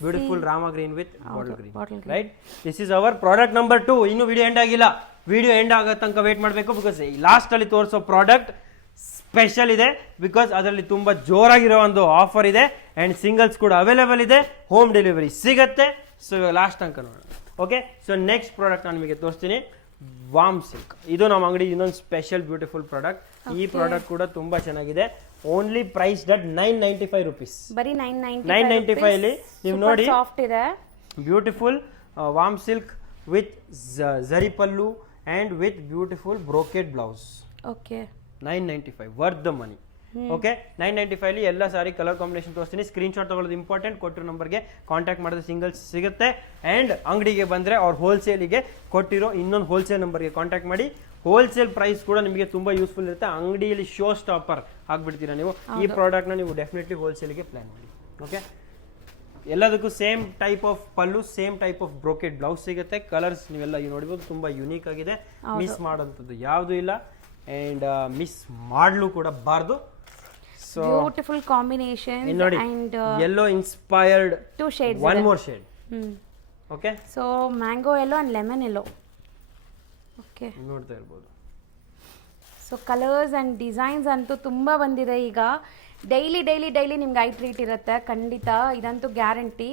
beautiful Rama green with bottle green, right? This is our product number 2. ಇನ್ನು video end ಆಗಿಲ್ಲ, video end ಆಗೋ ತನಕ wait ಮಾಡಬೇಕು. Because last ಅಲ್ಲಿ ತೋರಿಸೋ product special ಇದೆ, because ಅದರಲ್ಲಿ ತುಂಬಾ ಜೋರಾಗಿರೋ ಒಂದು ಆಫರ್ ಇದೆ ಅಂಡ್ ಸಿಂಗಲ್ಸ್ ಕೂಡ ಅವೈಲೇಬಲ್ ಇದೆ, ಹೋಮ್ ಡೆಲಿವರಿ ಸಿಗತ್ತೆ. ಸೊ ಲಾಸ್ಟ್ ತನಕ ನೋಡೋಣ. ಓಕೆ, ಸೊ ನೆಕ್ಸ್ಟ್ ಪ್ರಾಡಕ್ಟ್ ನಾನು ನಿಮಗೆ ತೋರಿಸ್ತೀನಿ, ವಾಮ್ ಸಿಲ್ಕ್. ಇದು ನಮ್ಮ ಅಂಗಡಿ ಇನ್ನೊಂದು ಸ್ಪೆಷಲ್ ಬ್ಯೂಟಿಫುಲ್ ಪ್ರಾಡಕ್ಟ್. ಈ ಪ್ರಾಡಕ್ಟ್ ಕೂಡ ತುಂಬಾ ಚೆನ್ನಾಗಿದೆ. ಓನ್ಲಿ ಪ್ರೈಸ್ ಡಟ್ 995 ರುಪೀಸ್. ಬರೀ 995 ಅಲ್ಲಿ ನೀವು ನೋಡಿ, ಸಾಫ್ಟ್ ಇದೆ, ಬ್ಯೂಟಿಫುಲ್ ವಾಮ್ silk with zari pallu and with beautiful brocade blouse. Okay, 995 worth the money. Okay, 995 ಅಲ್ಲಿ ಎಲ್ಲ ಸಾರಿ ಕಲರ್ ಕಾಂಬಿನೇಷನ್ ತೋರಿಸ್ತೀನಿ. ಸ್ಕ್ರೀನ್ ಶಾಟ್ ತಗೊಳ್ಳೋದು ಇಂಪಾರ್ಟೆಂಟ್. ಕೊಟ್ಟಿರೋ ನಂಬರ್ಗೆ ಕಾಂಟ್ಯಾಕ್ಟ್ ಮಾಡಿದ್ರೆ ಸಿಂಗಲ್ಸ್ ಸಿಗುತ್ತೆ. ಅಂಡ್ ಅಂಗಡಿಗೆ ಬಂದರೆ ಅವ್ರ ಹೋಲ್ಸೇಲಿಗೆ ಕೊಟ್ಟಿರೋ ಇನ್ನೊಂದು ಹೋಲ್ಸೇಲ್ ನಂಬರ್ಗೆ ಕಾಂಟ್ಯಾಕ್ಟ್ ಮಾಡಿ. ಹೋಲ್ಸೇಲ್ ಪ್ರೈಸ್ ಕೂಡ ನಿಮಗೆ ತುಂಬಾ ಯೂಸ್ಫುಲ್ ಇರುತ್ತೆ. ಅಂಗಡಿಯಲ್ಲಿ ಶೋ ಸ್ಟಾಪರ್ ಆಗ್ಬಿಡ್ತೀರಾ ನೀವು. ಈ ಪ್ರಾಡಕ್ಟ್ನ ನೀವು ಡೆಫಿನೆಟ್ಲಿ ಹೋಲ್ಸೇಲ್ಗೆ ಪ್ಲಾನ್ ಮಾಡಿ. ಓಕೆ, ಎಲ್ಲದಕ್ಕೂ same type of pallu, same type of brocade blouse ಸಿಗುತ್ತೆ. ಕಲರ್ಸ್ ನೀವೆಲ್ಲ ನೋಡ್ಬೋದು, ತುಂಬಾ ಯುನೀಕ್ ಆಗಿದೆ. ಮಿಸ್ ಮಾಡೋಂಥದ್ದು ಯಾವುದೂ ಇಲ್ಲ ಅಂಡ್ ಮಿಸ್ ಮಾಡಲು ಕೂಡ ಬಾರ್ದು. ಸೊ ಬ್ಯೂಟಿಫುಲ್ ಕಾಂಬಿನೇಷನ್ ನೋಡಿ, yellow inspired, 2 shades, one more shade. Okay, so mango yellow and lemon yellow. Okay, ನೋಡ್ತಾ ಇರ್ಬೋದು. ಸೊ ಕಲರ್ಸ್ ಆ್ಯಂಡ್ ಡಿಸೈನ್ಸ್ ಅಂತೂ ತುಂಬ ಬಂದಿದೆ ಈಗ. ಡೈಲಿ ನಿಮ್ಗೆ ಐ ಟ್ರೀಟ್ ಇರುತ್ತೆ ಖಂಡಿತ, ಇದಂತೂ ಗ್ಯಾರಂಟಿ.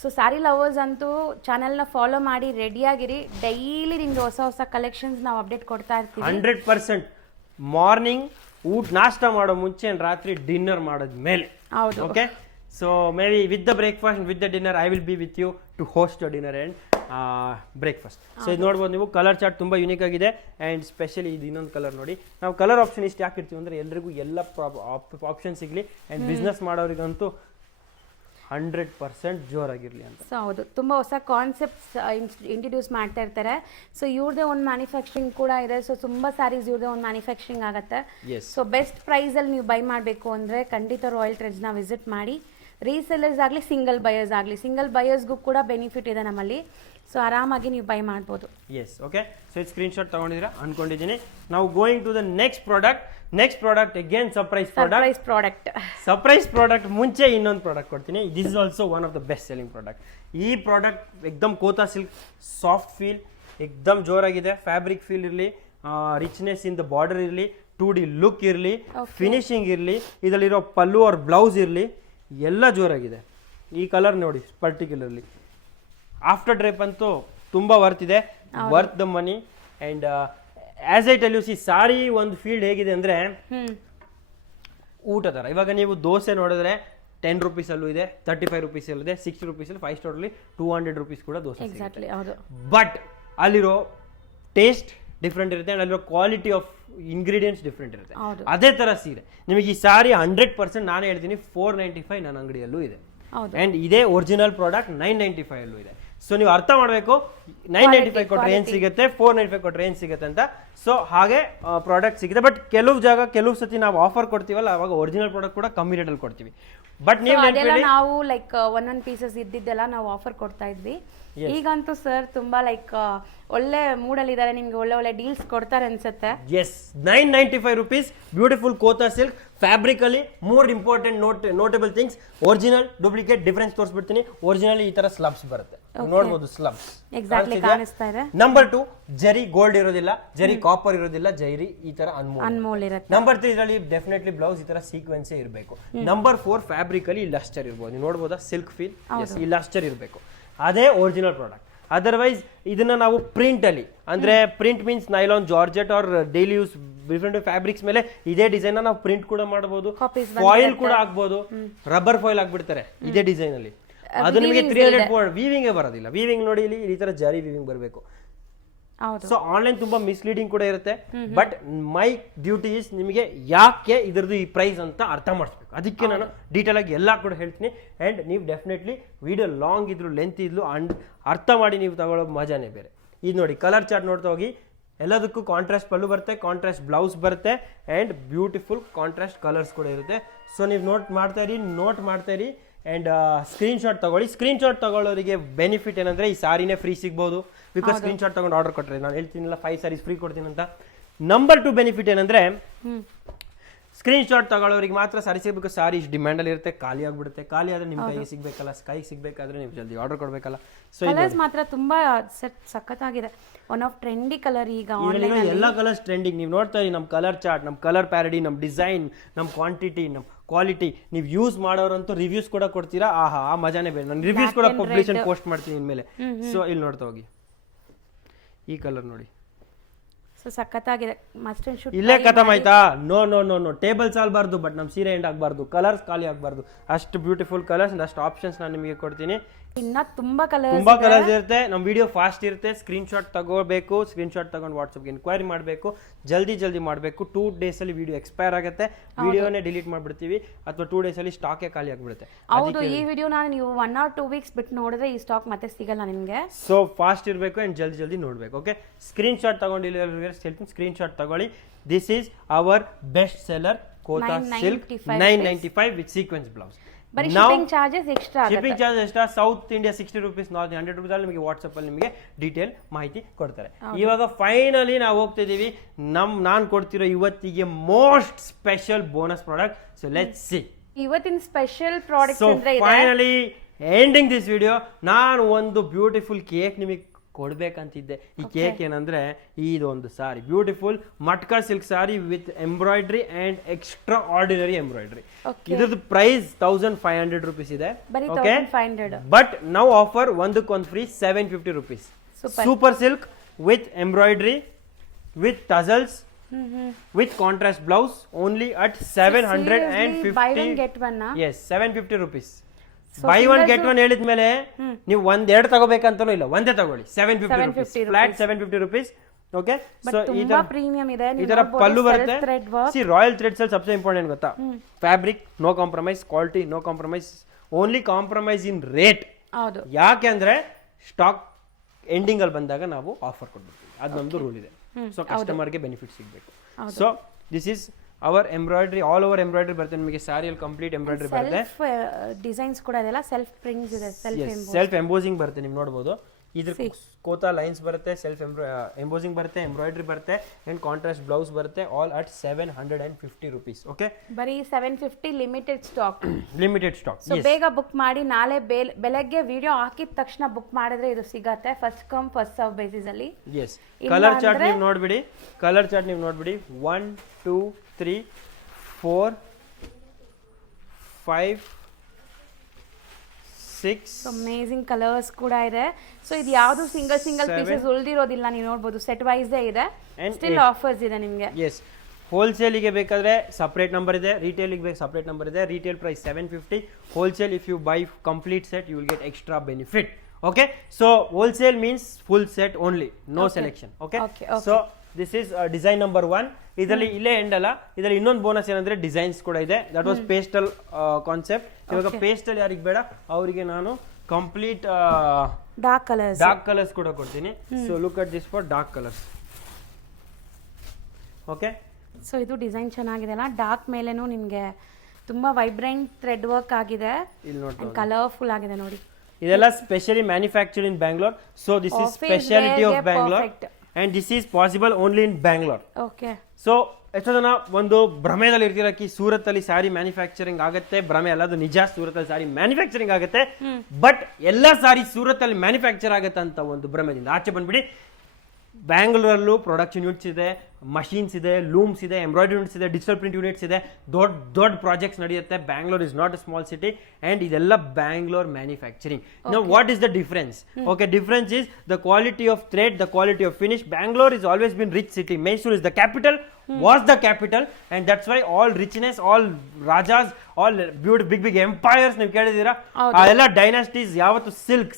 ಸೊ ಸ್ಯಾರಿ ಲವರ್ಸ್ ಅಂತೂ ಚಾನಲ್ನ ಫಾಲೋ ಮಾಡಿ ರೆಡಿಯಾಗಿರಿ. ಡೈಲಿ ನಿಮ್ಗೆ ಹೊಸ ಕಲೆಕ್ಷನ್ಸ್ ನಾವು ಅಪ್ಡೇಟ್ ಕೊಡ್ತಾ ಇರ್ತೀವಿ. 100% ಮಾರ್ನಿಂಗ್ ನಾಷ್ಟ ಮಾಡೋ ಮುಂಚೆ ರಾತ್ರಿ ಡಿನ್ನರ್ ಮಾಡೋದ್ಮೇಲೆ. ಹೌದು. Okay, so maybe with the breakfast, with the dinner, I will be with you to host your dinner and breakfast. So ಇದು ನೋಡ್ಬೋದು ನೀವು, ಕಲರ್ ಚಾರ್ಟ್ ತುಂಬ ಯುನೀಕ್ ಆಗಿದೆ. ಆ್ಯಂಡ್ ಸ್ಪೆಷಲಿ ಇದು ಇನ್ನೊಂದು ಕಲರ್ ನೋಡಿ. ನಾವು ಕಲರ್ ಆಪ್ಷನ್ ಇಷ್ಟು ಯಾಕೆ ಇರ್ತೀವಿ ಅಂದರೆ ಎಲ್ರಿಗೂ ಎಲ್ಲ ಆಪ್ಷನ್ ಸಿಗಲಿ ಆ್ಯಂಡ್ ಬಿಸ್ನೆಸ್ ಮಾಡೋರಿಗಂತೂ 100% ಜೋರಾಗಿರಲಿ ಅಂತ. ಸೊ ಹೌದು, ತುಂಬ ಹೊಸ ಕಾನ್ಸೆಪ್ಟ್ಸ್ ಇಂಟ್ರಡ್ಯೂಸ್ ಮಾಡ್ತಾ ಇರ್ತಾರೆ. ಸೊ ಇವ್ರದೇ ಒಂದು ಮ್ಯಾನುಫ್ಯಾಕ್ಚರಿಂಗ್ ಕೂಡ ಇದೆ. ಸೊ ತುಂಬ ಸ್ಯಾರೀಸ್ ಇವ್ರದೇ ಒಂದು ಮ್ಯಾನುಫ್ಯಾಕ್ಚರಿಂಗ್ ಆಗುತ್ತೆ. ಸೊ ಬೆಸ್ಟ್ ಪ್ರೈಸಲ್ಲಿ ನೀವು ಬೈ ಮಾಡಬೇಕು ಅಂದರೆ ಖಂಡಿತ ರಾಯಲ್ ಟ್ರೆಡ್ಸ್ನ ವಿಸಿಟ್ ಮಾಡಿ. ರೀಸೆಲ್ಲರ್ಸ್ ಆಗಲಿ, ಸಿಂಗಲ್ ಬಯರ್ಸ್ ಆಗಲಿ, ಸಿಂಗಲ್ ಬಯರ್ಸ್ಗೂ ಕೂಡ ಬೆನಿಫಿಟ್ ಇದೆ ನಮ್ಮಲ್ಲಿ. ಸೊ ಆರಾಮಾಗಿ ನೀವು ಬೈ ಮಾಡ್ಬೋದು. Yes, okay. ಸೊ ಇದು ಸ್ಕ್ರೀನ್ ಶಾಟ್ ತಗೊಂಡಿದ್ದೀರಾ ಅನ್ಕೊಂಡಿದ್ದೀನಿ. ನಾವು going to the next product. Next product again surprise product. ಮುಂಚೆ ಇನ್ನೊಂದು ಪ್ರಾಡಕ್ಟ್ ಕೊಡ್ತೀನಿ. This is also one of the best selling product. ಈ ಪ್ರಾಡಕ್ಟ್ ಎಕ್ದಮ್ ಕೋತಾ ಸಿಲ್ಕ್, ಸಾಫ್ಟ್ ಫೀಲ್, ಎಕ್ದಮ್ ಜೋರಾಗಿದೆ. ಫ್ಯಾಬ್ರಿಕ್ ಫೀಲ್ ಇರಲಿ, ರಿಚ್ನೆಸ್ ಇನ್ ದ ಬಾರ್ಡರ್ ಇರಲಿ, 2D ಲುಕ್ ಇರಲಿ, ಫಿನಿಶಿಂಗ್ ಇರಲಿ, ಇದರಲ್ಲಿರೋ ಪಲ್ಲು ಅವ್ರ ಬ್ಲೌಸ್ ಇರಲಿ, ಎಲ್ಲ ಜೋರಾಗಿದೆ. ಈ ಕಲರ್ ನೋಡಿ ಪರ್ಟಿಕ್ಯುಲರ್ಲಿ. ಆಫ್ಟರ್ ಡ್ರೇಪ್ ಅಂತೂ ತುಂಬ ವರ್ತ್ ಇದೆ, worth the money. And as I tell you, see sari ಒಂದು ಫೀಲ್ಡ್ ಹೇಗಿದೆ ಅಂದರೆ ಊಟ ಥರ. ಇವಾಗ ನೀವು ದೋಸೆ ನೋಡಿದ್ರೆ 10 ರುಪೀಸಲ್ಲೂ ಇದೆ, 35 ರುಪೀಸಲ್ಲೂ ಇದೆ, 60 ರುಪೀಸಲ್ಲಿ, 5 ಸ್ಟಾರಲ್ಲಿ 200 ರುಪೀಸ್ ಕೂಡ ದೋಸೆ. ಬಟ್ ಅಲ್ಲಿರೋ ಟೇಸ್ಟ್ ಡಿಫ್ರೆಂಟ್ ಇರುತ್ತೆ ಆ್ಯಂಡ್ ಅಲ್ಲಿರೋ ಕ್ವಾಲಿಟಿ ಆಫ್ ಇಂಗ್ರೀಡಿಯೆಂಟ್ಸ್ ಡಿಫ್ರೆಂಟ್ ಇರುತ್ತೆ. ಅದೇ ಥರ ಸೀರೆ ನಿಮಗೆ ಈ ಸಾರಿ 100% ನಾನೇ ಹೇಳ್ತೀನಿ 495 ನನ್ನ ಅಂಗಡಿಯಲ್ಲೂ ಇದೆ. ಆ್ಯಂಡ್ ಇದೇ ಒರಿಜಿನಲ್ ಪ್ರಾಡಕ್ಟ್ 995 ಅಲ್ಲೂ ಇದೆ. ಸೊ ನೀವು ಅರ್ಥ ಮಾಡಬೇಕು, 995 ಕೊಟ್ಟರೆ ಏನು ಸಿಗುತ್ತೆ, 495 ಕೊಟ್ಟರೆ ಏನು ಸಿಗುತ್ತೆ ಅಂತ. ಸೊ ಹಾಗೆ ಪ್ರಾಡಕ್ಟ್ ಸಿಗುತ್ತೆ. ಬಟ್ ಕೆಲವು ಸತಿ ನಾವು ಆಫರ್ ಕೊಡ್ತೀವಲ್ಲ, ಅವಾಗ ಒರಿಜಿನಲ್ ಪ್ರಾಡಕ್ಟ್ ಕೂಡ ಕಮ್ಮಿ ರೇಟಲ್ಲಿ ಕೊಡ್ತೀವಿ. ಬಟ್ ನೀವು ನಾವು ಲೈಕ್ ಒಂದೊಂದು ಪೀಸಸ್ ಇದ್ದಿದ್ದೆಲ್ಲ ನಾವು ಆಫರ್ ಕೊಡ್ತಾ ಇದ್ವಿ. ಈಗಂತೂ ಸರ್ ತುಂಬಾ ಲೈಕ್ ಒಳ್ಳೆ ಮೂಡಲ್ಲಿ ಇದ್ದಾರೆ, ನಿಮ್ಗೆ ಒಳ್ಳೆ ಒಳ್ಳೆ ಡೀಲ್ಸ್ ಕೊಡ್ತಾರೆ ಅನ್ಸುತ್ತೆ. Yes, 995 rupees, beautiful Kota silk fabric ಅಲ್ಲಿ. More important notable things, original duplicate difference ತೋರಿಸ್ಬಿಡ್ತೀನಿ. ಒರಿಜಿನಲ್ ಈ ತರ ಸ್ಲಬ್ಸ್ ಬರುತ್ತೆ, ನೋಡಬಹುದು ಸ್ಲಬ್ಸ್ ಎಕ್ಸಾಕ್ಟ್ಲಿ ಕಾಣಿಸ್ತಾ ಇದೆ. ನಂಬರ್ 2 ಜರಿ ಗೋಲ್ಡ್ ಇರೋದಿಲ್ಲ, ಜರಿ ಕಾಪರ್ ಇರೋದಿಲ್ಲ, ಜರಿ ಈ ತರ ಅನ್ಮೋಲ್ ಇರುತ್ತೆ. ನಂಬರ್ 3 ಇದರಲ್ಲಿ ಡೆಫಿನೆಟ್ಲಿ ಬ್ಲೌಸ್ ಈ ತರ ಸೀಕ್ವೆನ್ಸ್ ಇರಬೇಕು. ನಂಬರ್ 4 ಫ್ಯಾಬ್ರಿಕ್ ಅಲ್ಲಿ ಲಸ್ಟರ್ ಇರ್ಬೋದು, ನೀವು ನೋಡಬಹುದಾ ಸಿಲ್ಕ್ ಫೀಲ್, ಈ ಲಸ್ಟರ್ ಇರಬೇಕು, ಅದೇ ಒರಿಜಿನಲ್ ಪ್ರಾಡಕ್ಟ್. ಅದರ್ವೈಸ್ ಇದನ್ನ ನಾವು ಪ್ರಿಂಟ್ ಅಲ್ಲಿ, ಅಂದ್ರೆ print means nylon, georgette or daily use different fabrics ಮೇಲೆ ಇದೇ ಡಿಸೈನ್ ನಾವು ಪ್ರಿಂಟ್ ಕೂಡ ಮಾಡಬಹುದು, ಫಾಯಿಲ್ ಕೂಡ ಆಗ್ಬೋದು, ರಬ್ಬರ್ ಫಾಯಿಲ್ ಆಗ್ಬಿಡ್ತಾರೆ ಇದೇ ಡಿಸೈನ್ ಅಲ್ಲಿ. ಅದು ನಿಮಗೆ 300 ವೀವಿಂಗ್ ಬರೋದಿಲ್ಲ. ವೀವಿಂಗ್ ನೋಡಿ ಇಲ್ಲಿ ಈ ತರ ಜರಿ ವೀವಿಂಗ್ ಬರಬೇಕು. ಸೊ ಆನ್ಲೈನ್ ತುಂಬಾ ಮಿಸ್ಲೀಡಿಂಗ್ ಕೂಡ ಇರುತ್ತೆ. ಬಟ್ ಮೈ ಡ್ಯೂಟಿ ಇಸ್ ನಿಮಗೆ ಯಾಕೆ ಇದರದ್ದು ಈ ಪ್ರೈಸ್ ಅಂತ ಅರ್ಥ ಮಾಡಿಸ್ಬೇಕು. ಅದಕ್ಕೆ ನಾನು ಡೀಟೇಲ್ ಆಗಿ ಎಲ್ಲ ಕೂಡ ಹೇಳ್ತೀನಿ. ಅಂಡ್ ನೀವು ಡೆಫಿನೆಟ್ಲಿ ವಿಡಿಯೋ ಲಾಂಗ್ ಇದ್ರು ಲೆಂತ್ ಇದ್ಲು ಅಂಡ್ ಅರ್ಥ ಮಾಡಿ ನೀವು ತಗೊಳ್ಳೋ ಮಜಾನೇ ಬೇರೆ. ಇದು ನೋಡಿ ಕಲರ್ ಚಾರ್ಟ್ ನೋಡ್ತಾ ಹೋಗಿ, ಎಲ್ಲದಕ್ಕೂ ಕಾಂಟ್ರಾಸ್ಟ್ ಪಲ್ಲು ಬರುತ್ತೆ, ಕಾಂಟ್ರಾಸ್ಟ್ ಬ್ಲೌಸ್ ಬರುತ್ತೆ ಅಂಡ್ ಬ್ಯೂಟಿಫುಲ್ ಕಾಂಟ್ರಾಸ್ಟ್ ಕಲರ್ಸ್ ಕೂಡ ಇರುತ್ತೆ. ಸೊ ನೀವು ನೋಟ್ ಮಾಡ್ತಾ ಇರಿ ಅಂಡ್ ಸ್ಕ್ರೀನ್ ಶಾಟ್ ತಗೊಳ್ಳಿ. ಸ್ಕ್ರೀನ್ ಶಾಟ್ ತಗೊಳ್ಳೋರಿಗೆ ಬೆನಿಫಿಟ್ ಏನಂದ್ರೆ ಈ ಸಾರಿನೇ ಫ್ರೀ ಸಿಗ್ಬೋದು, ಬಿಕಾಸ್ ಸ್ಕ್ರೀನ್ ಶಾಟ್ ತಗೊಂಡು ಆರ್ಡರ್ ಕೊಟ್ಟರೆ ನಾನು ಹೇಳ್ತೀನಿಲ್ಲ 5 sarees ಫ್ರೀ ಕೊಡ್ತೀನಿ ಅಂತ. ನಂಬರ್ 2 ಬೆನಿಫಿಟ್ ಏನಂದ್ರೆ ಸ್ಕ್ರೀನ್ ಶಾಟ್ ತಗೊಳ್ಳೋರಿಗೆ ಮಾತ್ರ ಸಾರಿ ಸಿಗಬೇಕು. ಸಾರಿ ಇಷ್ಟು ಡಿಮ್ಯಾಂಡ್ ಅಲ್ಲಿ ಇರುತ್ತೆ, ಖಾಲಿ ಆಗ್ಬಿಡುತ್ತೆ. ಖಾಲಿ ಆದ್ರೆ ನಿಮ್ ಕೈಗೆ ಸಿಗ್ಬೇಕಲ್ಲ, ಕೈಗೆ ಸಿಗ್ಬೇಕಾದ್ರೆ ನೀವು ಜಲ್ದಿ ಆರ್ಡರ್ ಕೊಡ್ಬೇಕಲ್ಲ. ಸೊ ಕಲರ್ಸ್ ಮಾತ್ರ ತುಂಬಾ ಸಖತ್ತಾಗಿದೆ. ಒನ್ ಆಫ್ ಟ್ರೆಂಡಿ ಕಲರ್ ಈಗ ಎಲ್ಲ ಕಲರ್ಸ್ ಟ್ರೆಂಡಿಂಗ್. ನೀವು ನೋಡ್ತಾ ಇರಿ ನಮ್ಮ ಕಲರ್ ಚಾರ್ಟ್, ನಮ್ಮ ಕಲರ್ ಪ್ಯಾರಡಿ, ನಮ್ಮ ಡಿಸೈನ್, ನಮ್ಮ ಕ್ವಾಂಟಿಟಿ, ನಮ್ಮ ಕ್ವಾಲಿಟಿ. ನೀವು ಯೂಸ್ ಮಾಡೋರಂತೂ ರಿವ್ಯೂಸ್ ಕೂಡ ಕೊಡ್ತೀರಾ, ಆಹಾ ಆ ಮಜಾನೇ ಬೇರೆ. ನಾನು ರಿವ್ಯೂಸ್ ಕೂಡ ಪಬ್ಲಿಷನ್ ಪೋಸ್ಟ್ ಮಾಡ್ತೀನಿ ಇನ್ಮೇಲೆ. ಸೊ ಇಲ್ಲಿ ನೋಡ್ತಾ ಹೋಗಿ, ಈ ಕಲರ್ ನೋಡಿ, ಸೊ ಸಖತ್ತಾಗಿದೆ. ಮಸ್ಟ್ ಅಂಡ್ ಶುಡ್ ಇಲ್ಲೇ ಖತಮ್ ಆಯ್ತಾ? No no no no, tables ಆಗಬಾರ್ದು, ಬಟ್ ನಮ್ಮ ಸೀರೆ ಎಂಡ್ ಆಗಬಾರ್ದು, ಕಲರ್ಸ್ ಖಾಲಿ ಆಗಬಾರ್ದು. ಅಷ್ಟು ಬ್ಯೂಟಿಫುಲ್ ಕಲರ್ಸ್ ಅಂಡ್ ಅಷ್ಟು ಆಪ್ಷನ್ಸ್ ನಾನು ನಿಮಗೆ ಕೊಡ್ತೀನಿ. ಇನ್ನ ತುಂಬಾ ಕಲರ್ಸ್ ಇರುತ್ತೆ. ನಮ್ಮ ವಿಡಿಯೋ ಫಾಸ್ಟ್ ಇರುತ್ತೆ. ಸ್ಕ್ರೀನ್ ಶಾಟ್ ತಗೋಬೇಕು, ಸ್ಕ್ರೀನ್ ಶಾಟ್ ತಗೊಂಡು ವಾಟ್ಸಪ್ಗೆ ಇನ್ಕ್ವೈರಿ ಮಾಡಬೇಕು, ಜಲ್ದಿ ಮಾಡಬೇಕು. 2 days ಅಲ್ಲಿ ವಿಡಿಯೋ ಎಕ್ಸ್ಪೈರ್ ಆಗುತ್ತೆ, ವಿಡಿಯೋನೇ ಡಿಲೀಟ್ ಮಾಡ್ಬಿಡ್ತೀವಿ, ಅಥವಾ 2 days ಅಲ್ಲಿ ಸ್ಟಾಕೇ ಖಾಲಿ ಆಗ್ಬಿಡುತ್ತೆ. ಹೌದು, ಈ ವಿಡಿಯೋನ ನೀವು 1 or 2 weeks ಬಿಟ್ಟು ನೋಡಿದ್ರೆ ಈ ಸ್ಟಾಕ್ ಮತ್ತೆ ಸಿಗಲ್ಲ ನಿಮಗೆ. ಸೊ ಫಾಸ್ಟ್ ಇರಬೇಕು ಅಂಡ್ ಜಲ್ದಿ ನೋಡ್ಬೇಕು. ಓಕೆ, ಸ್ಕ್ರೀನ್ ಶಾಟ್ ತಗೊಂಡಿಲ್ಲ ಹೇಳ್ತೀನಿ, ಸ್ಕ್ರೀನ್ ಶಾಟ್ ತಗೊಳ್ಳಿ. This is our best seller Kota silk 995 with sequence blouse. ಬರೀ ಶಿಪ್ಪಿಂಗ್ ಚಾರ್ಜಸ್ ಎಕ್ಸ್ಟ್ರಾ ಆಗುತ್ತೆ. Shipping charge extra. South India 60 rupees, north 100 rupees ಅಲ್ಲಿ ನಿಮಗೆ ವಾಟ್ಸ್ಆಪ್ ಅಲ್ಲಿ ನಿಮಗೆ ಡೀಟೇಲ್ ಮಾಹಿತಿ ಕೊಡ್ತಾರೆ. ಇವಾಗ ಫೈನಲಿ ನಾವು ಹೋಗ್ತಿದೀವಿ ನಾನು ಕೊಡ್ತಿರೋ ಇವತ್ತಿಗೆ most special bonus product. So let's C ಇವತ್ತಿನ ಸ್ಪೆಷಲ್ ಪ್ರಾಡಕ್ಟ್ ಅಂದ್ರೆ ಇದೆ. ಫೈನಲಿ ಎಂಡಿಂಗ್ ದಿಸ್ ವಿಡಿಯೋ, ನಾನು ಒಂದು ಬ್ಯೂಟಿಫುಲ್ ಕೇಕ್ ನಿಮಗೆ ಕೊಡ್ಬೇಕಂತಿದ್ದೆ. ಈ ಕೇಕ್ ಏನಂದ್ರೆ ಇದೊಂದು sari, beautiful matka silk sari with embroidery and extraordinary embroidery. ಇದ್ರದ್ದು ಪ್ರೈಸ್ 1500 rupees ಇದೆ. ಓಕೆ, ಬಟ್ ನಾವು ಆಫರ್ ಒಂದಕ್ಕೊಂದು free 750 rupees. Super silk with embroidery with tassels with contrast blouse only at 750. buy one get one na? Yes, 750 rupees. Buy one get one ಹೇಳಿದ್ಮೇಲೆ ನೀವು ಒಂದೆರಡು ತಗೋಬೇಕಂತನೂ ಇಲ್ಲ, ಒಂದೇ ತಗೊಳ್ಳಿ. 750 rupees flat 750 rupees. Okay, so ಈ ತರ ಪ್ರೀಮಿಯಂ ಇದೆ. ಈ ತರ ಪಲ್ಲು ಬರುತ್ತೆ. ಸಿ ರಾಯಲ್ ಥ್ರೆಡ್ಸ್ ಅಲ್ಲಿ ಸಬ್ಸೆ ಇಂಪಾರ್ಟೆಂಟ್ ಗೊತ್ತಾ? Fabric no compromise, quality no compromise, only compromise in rate. ಹೌದು, ಯಾಕೆ ಅಂದ್ರೆ ಸ್ಟಾಕ್ ಎಂಡಿಂಗ್ ಅಲ್ಲಿ ಬಂದಾಗ ನಾವು ಆಫರ್ ಕೊಡ್ತೀವಿ, ಅದು ನಮ್ದು ರೂಲ್ ಇದೆ. ಸೊ ಕಸ್ಟಮರ್ಗೆ ಬೆನಿಫಿಟ್ ಸಿಗಬೇಕು. So this is hour embroidery, all over embroidery ಬರುತ್ತೆ ನಿಮಗೆ. ಸ್ಯಾರಿಯಲ್ಲಿ ಕಂಪ್ಲೀಟ್ ಎಂಬ್ರಾಯ್ಡ್ರಿ ಬರುತ್ತೆ. ಡಿಸೈನ್ಸ್ ಕೂಡ ಇದೆಲ್ಲ ಸೆಲ್ಫ್ ಪ್ರಿಂಟ್ಸ್ ಇದೆ, ಸೆಲ್ಫ್ ಎಂಬೋಸಿಂಗ್ ಬರುತ್ತೆ. ನೀವು ನೋಡಬಹುದು ಇದ್ರ ಕೋತಾ ಲೈನ್ಸ್ ಬರುತ್ತೆ, ಸೆಲ್ಫ್ ಎಂಬೋಸಿಂಗ್ ಬರುತ್ತೆ, ಎಂಬ್ರಾಯ್ಡ್ರಿ ಬರುತ್ತೆ ಅಂಡ್ ಕಾಂಟ್ರಾಸ್ಟ್ ಬ್ಲೌಸ್ ಬರುತ್ತೆ. All at 750 rupees. ಓಕೆ, ಬರೀ 750 ಲಿಮಿಟೆಡ್ ಸ್ಟಾಕ್. ಸೊ ಬೇಗ ಬುಕ್ ಮಾಡಿ. ನಾಳೆ ಬೆಳಗ್ಗೆ ವಿಡಿಯೋ ಹಾಕಿದ ತಕ್ಷಣ ಬುಕ್ ಮಾಡಿದ್ರೆ ಇದು ಸಿಗತ್ತೆ. First come first serve basis ಅಲ್ಲಿ. ಎಸ್, ಕಲರ್ ಚಾರ್ಟ್ ನೀವು ನೋಡ್ಬಿಡಿ. 1 2 3 4 5 6 ಅಮೇಜಿಂಗ್ ಕಲರ್ಸ್ ಕೂಡ ಇದೆ. ಸೊ ಇದು ಯಾವುದು ಸಿಂಗಲ್ ಪೀಸಸ್ ಉಳಿದಿರೋದಿಲ್ಲ, ನೀವು ನೋಡಬಹುದು ಸೆಟ್ ವೈಸ್ ಇದೆ. ಸ್ಟಿಲ್ ಆಫರ್ಸ್ ಇದೆ ನಿಮಗೆ. ಎಸ್, ಹೋಲ್ಸೇಲಿಗೆ ಬೇಕಾದ್ರೆ ಸಪರೇಟ್ ನಂಬರ್ ಇದೆ, ರಿಟೇಲಿಗೆ ಬೇಕು ಸಪರೇಟ್ ನಂಬರ್ ಇದೆ. Retail price 750. Wholesale if you buy complete set you will get extra benefit. Okay, so wholesale means full set only, no selection. Okay, so this is design number 1. ಇದರಲ್ಲಿ ಇಲ್ಲೇ end ಅಲ್ಲ, ಇದರಲ್ಲಿ ಇನ್ನೊಂದು bonus ಏನಂದ್ರೆ designs ಕೂಡ ಇದೆ. That was pastel concept. ಇವಾಗ pastel ಯಾರಿಗೆ ಬೇಡ ಅವರಿಗೆ ನಾನು ಕಂಪ್ಲೀಟ್ ಡಾರ್ಕ್ ಕಲರ್ಸ್ ಕೂಡ ಕೊಡ್ತೀನಿ. So look at this for dark colours. Okay, so ಇದು ಡಿಸೈನ್ ಚೆನ್ನಾಗಿದೆ ಅಲ್ಲ, ಡಾರ್ಕ್ ಮೇಲೇನು ನಿಮಗೆ ತುಂಬಾ ವೈಬ್ರೆಂಟ್ ಥ್ರೆಡ್ ವರ್ಕ್ ಆಗಿದೆ, ಇಲ್ಲಿ ನೋಡಿ ಕಲರ್ಫುಲ್ ಆಗಿದೆ ನೋಡಿ. ಇದೆಲ್ಲ specially manufactured in Bangalore. So this is Office speciality wear of ಗೆ Bangalore perfect. And this is possible only in Bangalore. Okay. So ಎಷ್ಟೋ ಜನ ಒಂದು ಭ್ರಮೆದಲ್ಲಿ ಇರ್ತೀರಕ್ಕೆ ಸೂರತ್ತಲ್ಲಿ ಸಾರಿ ಮ್ಯಾನುಫ್ಯಾಕ್ಚರಿಂಗ್ ಆಗುತ್ತೆ. ಭ್ರಮೆ ಅಲ್ಲ, ಅದು ನಿಜ. ಸೂರತ್ತಲ್ಲಿ ಸಾರಿ ಮ್ಯಾನುಫ್ಯಾಕ್ಚರಿಂಗ್ ಆಗುತ್ತೆ, ಬಟ್ ಎಲ್ಲ ಸಾರಿ ಸೂರತ್ತಲ್ಲಿ ಮ್ಯಾನುಫ್ಯಾಕ್ಚರ್ ಆಗುತ್ತೆ ಅಂತ ಒಂದು ಭ್ರಮೆದಿಂದ ಆಚೆ ಬಂದ್ಬಿಡಿ. ಬ್ಯಾಂಗ್ಳೂರಲ್ಲೂ ಪ್ರೊಡಕ್ಷನ್ ಯೂನಿಟ್ಸ್ ಇದೆ, ಮಷೀನ್ಸ್ ಇದೆ, ಲೂಮ್ಸ್ ಇದೆ, ಎಂಬ್ರಾಯ್ಡ್ರಿ ಯೂನಿಟ್ಸ್ ಇದೆ, ಡಿಜಿಟಲ್ ಪ್ರಿಂಟ್ ಯೂನಿಟ್ಸ್ ಇದೆ, ದೊಡ್ಡ ದೊಡ್ಡ ಪ್ರಾಜೆಕ್ಟ್ಸ್ ನಡೆಯುತ್ತೆ. Bangalore is not a small city and ಇದೆಲ್ಲ Bangalore manufacturing. No what is the difference? Okay, difference is the quality of thread, the quality of finish. Bangalore is always been rich city. Mysore is the capital, was the capital, and that's why all richness, all rajas, all big big empires ನೀವು ಕೇಳಿದೀರಾ, ಆ ಎಲ್ಲ dynasties ಯಾವತ್ತು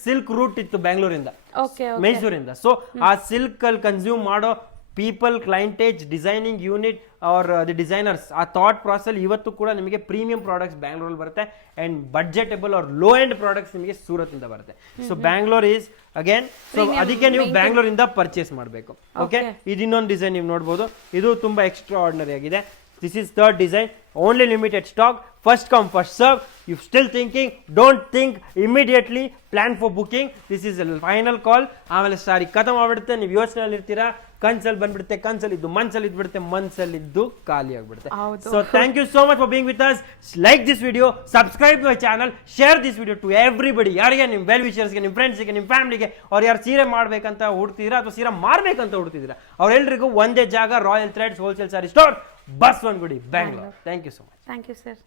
silk route ಇತ್ತು ಬ್ಯಾಂಗ್ಳೂರಿಂದ, okay. ಮೈಸೂರಿಂದ. So ಆ silk ಅಲ್ಲಿ consume ಮಾಡೋ people, clientage, designing unit or the designers, ಆ ಥಾಟ್ ಪ್ರಾಸೆಸ್ ಇವತ್ತು ಕೂಡ ನಿಮಗೆ ಪ್ರೀಮಿಯಂ ಪ್ರಾಡಕ್ಟ್ಸ್ ಬ್ಯಾಂಗ್ಳೂರಲ್ಲಿ ಬರುತ್ತೆ and budgetable or low end products ನಿಮಗೆ ಸೂರತ್ ಇಂದ ಬರುತ್ತೆ. So Bangalore is again, so ಅದಕ್ಕೆ ನೀವು ಬ್ಯಾಂಗ್ಳೂರಿಂದ ಪರ್ಚೇಸ್ ಮಾಡಬೇಕು. ಓಕೆ, ಇದು ಇನ್ನೊಂದು ಡಿಸೈನ್ ನೀವು ನೋಡ್ಬೋದು. ಇದು ತುಂಬಾ ಎಕ್ಸ್ಟ್ರಾ ಆರ್ಡಿನರಿ ಆಗಿದೆ. This is third design, only limited stock, first come first serve. You still thinking, don't think immediately, plan for booking. This is a final call. ಆಮೇಲೆ ಸಾರಿ ಖತಮ್ ಆಗ್ಬಿಡುತ್ತೆ, ನೀವು ಯೋಚನೆಯಲ್ಲಿ ಇರ್ತೀರಾ, ಕನ್ಸಲ್ಲಿ ಬಂದ್ಬಿಡುತ್ತೆ, ಕನ್ಸಲ್ಲಿ ಇದ್ದು ಮನ್ಸಲ್ಲಿ ಇದ್ಬಿಡುತ್ತೆ, ಮನ್ಸಲ್ಲಿ ಇದ್ದು ಖಾಲಿ ಆಗ್ಬಿಡುತ್ತೆ. So thank you so much for being with us. Like this video, subscribe my channel, share this video to everybody. ಯಾರಿಗೆ ನಿಮ್ಮ ವೆಲ್ ವಿಷರ್ಸ್ಗೆ, ನಿಮ್ಮ ಫ್ರೆಂಡ್ಸ್ಗೆ, ನಿಮ್ಮ ಫ್ಯಾಮಿಲಿಗೆ, ಅವ್ರು ಯಾರು ಸೀರೆ ಮಾಡ್ಬೇಕಂತ ಹುಡ್ತಿದ್ದೀರಾ ಅಥವಾ ಸೀರೆ ಮಾರ್ಬೇಕಂತ ಹುಡ್ತಿದ್ದೀರಾ, ಅವ್ರೆಲ್ರಿಗೂ ಒಂದೇ ಜಾಗ, Royal Threads wholesale sari store, Basavanagudi, Bangalore. Thank you so much. Thank you sir.